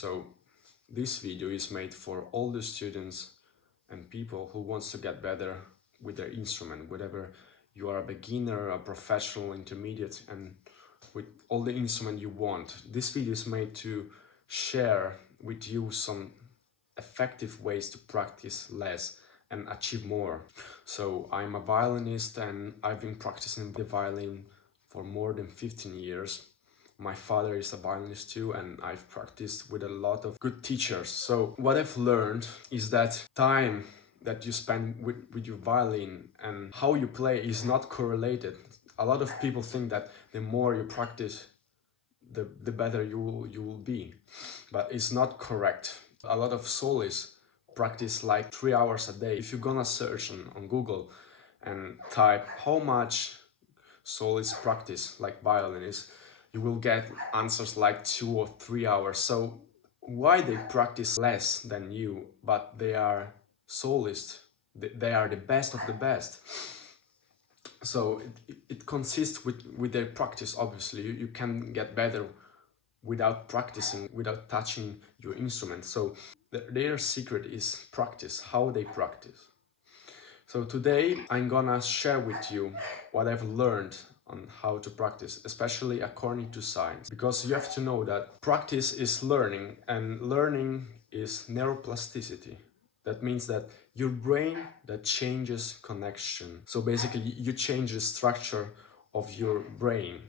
So this video is made for all the students and people who wants to get better with their instrument, whether you are a beginner, a professional, intermediate, and with all the instrument you want. This video is made to share with you some effective ways to practice less and achieve more. So I'm a violinist and I've been practicing the violin for more than 15 years. My father is a violinist too, and I've practiced with a lot of good teachers. So what I've learned is that time that you spend with your violin and how you play is not correlated. A lot of people think that the more you practice, the better you will be, but it's not correct. A lot of soloists practice like 3 hours a day. If you're gonna search on Google and type how much soloists practice like violinists, you will get answers like 2 or 3 hours. So why they practice less than you, but they are soloists? They are the best of the best. So it consists with their practice. Obviously you can get better without practicing, without touching your instrument. So their secret is practice, how they practice. So today I'm gonna share with you what I've learned on how to practice, especially according to science, because you have to know that practice is learning, and learning is neuroplasticity. That means that your brain that changes connection. So basically you change the structure of your brain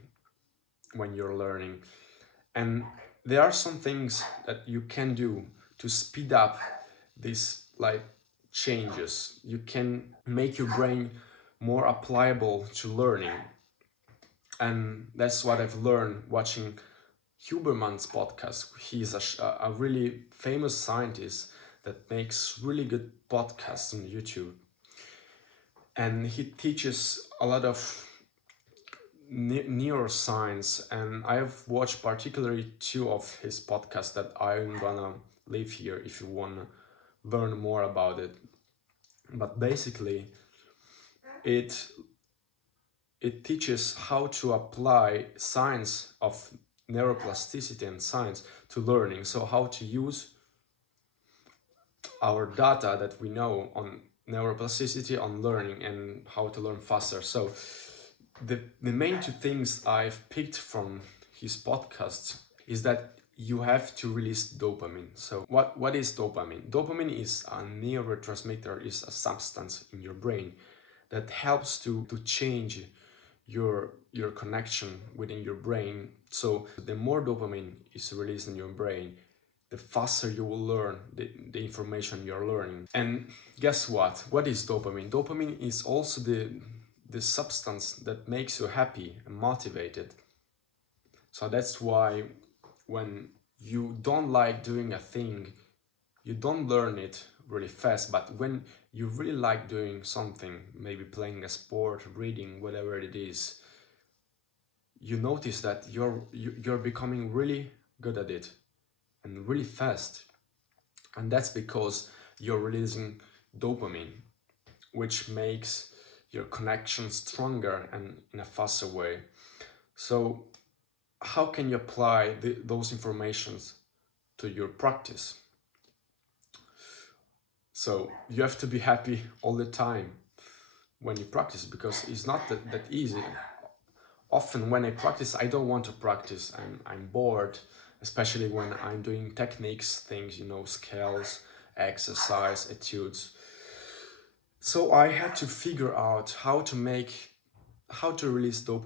when you're learning. And there are some things that you can do to speed up these changes. You can make your brain more applicable to learning. And that's what I've learned watching Huberman's podcast. He's a really famous scientist that makes really good podcasts on YouTube. And he teaches a lot of neuroscience, and I've watched particularly 2 of his podcasts that I'm gonna leave here if you wanna learn more about it. But basically it teaches how to apply science of neuroplasticity and science to learning. So how to use our data that we know on neuroplasticity on learning and how to learn faster. So the main 2 things I've picked from his podcasts is that you have to release dopamine. So what is dopamine? Dopamine is a neurotransmitter, is a substance in your brain that helps to change your connection within your brain. So the more dopamine is released in your brain, the faster you will learn the information you're learning. And guess what? What is dopamine? Dopamine is also the substance that makes you happy and motivated. So that's why when you don't like doing a thing, you don't learn it really fast. But when you really like doing something, maybe playing a sport, reading, whatever it is, you notice that you're becoming really good at it and really fast. And that's because you're releasing dopamine, which makes your connection stronger and in a faster way. So how can you apply those informations to your practice? So you have to be happy all the time when you practice, because it's not that easy. Often when I practice, I don't want to practice. I'm bored, especially when I'm doing techniques, things, scales, exercise, etudes. So I had to figure out how to release dopamine